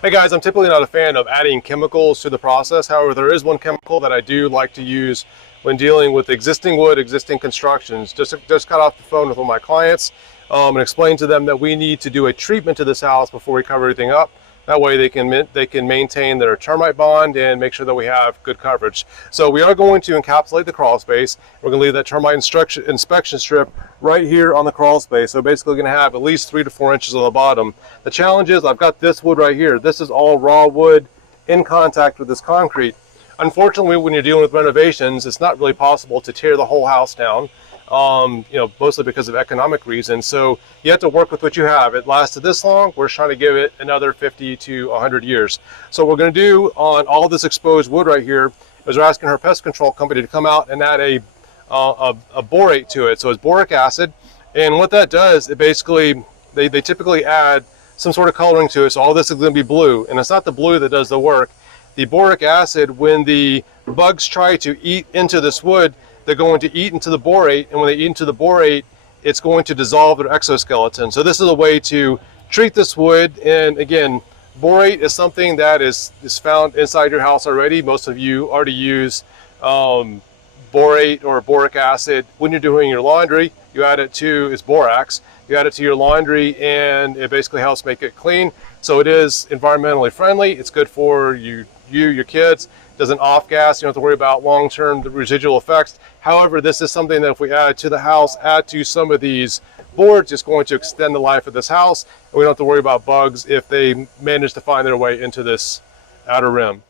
Hey guys, I'm typically not a fan of adding chemicals to the process. However, there is one chemical that I do like to use when dealing with existing wood, existing constructions. Just got off the phone with one of my clients and explained to them that we need to do a treatment to this house before we cover everything up. That way they can maintain their termite bond and make sure that we have good coverage. So we are going to encapsulate the crawl space. We're going to leave that termite inspection strip right here on the crawl space. So basically going to have at least 3 to 4 inches on the bottom. The challenge is I've got this wood right here. This is all raw wood in contact with this concrete. Unfortunately, when you're dealing with renovations, it's not really possible to tear the whole house down. Mostly because of economic reasons. So you have to work with what you have. It lasted this long. We're trying to give it another 50 to 100 years. So what we're going to do on all this exposed wood right here is we're asking our pest control company to come out and add a borate to it. So it's boric acid. And what that does, it basically, they typically add some sort of coloring to it. So all this is going to be blue. And it's not the blue that does the work. The boric acid, when the bugs try to eat into this wood, they're going to eat into the borate, and when they eat into the borate, it's going to dissolve their exoskeleton. So this is a way to treat this wood. And again, borate is something that is found inside your house already. Most of you already use borate or boric acid when you're doing your laundry. You add it to, it's borax, you add it to your laundry and it basically helps make it clean. So it is environmentally friendly. It's good for your kids. Doesn't off gas. You don't have to worry about long-term residual effects. However, this is something that if we add to the house, add to some of these boards, it's going to extend the life of this house. And we don't have to worry about bugs if they manage to find their way into this outer rim.